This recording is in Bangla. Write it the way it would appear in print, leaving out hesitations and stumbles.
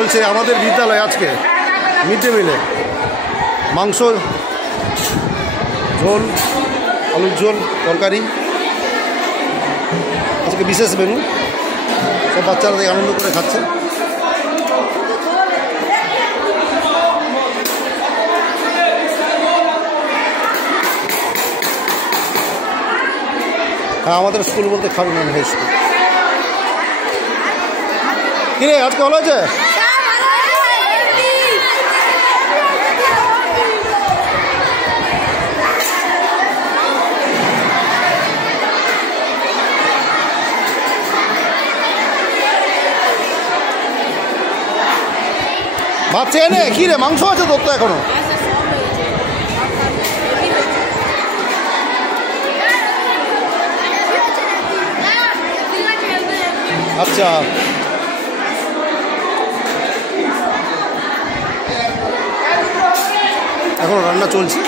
চলছে আমাদের বিদ্যালয়ে আজকে মিড ডে মিলে মাংস ঝোল, আলুর ঝোল, তরকারি। আজকে বিশেষ মেনু, সব বাচ্চারা দেখে আনন্দ করে খাচ্ছে। হ্যাঁ, আমাদের স্কুল বলতে খাবি না হাই স্কুল। কিরে আজকে ভালো আছে? ভাত চেয়ে নে। কি রে, মাংস আছে তোর তো এখনো? আচ্ছা, এখনো রান্না চলছে।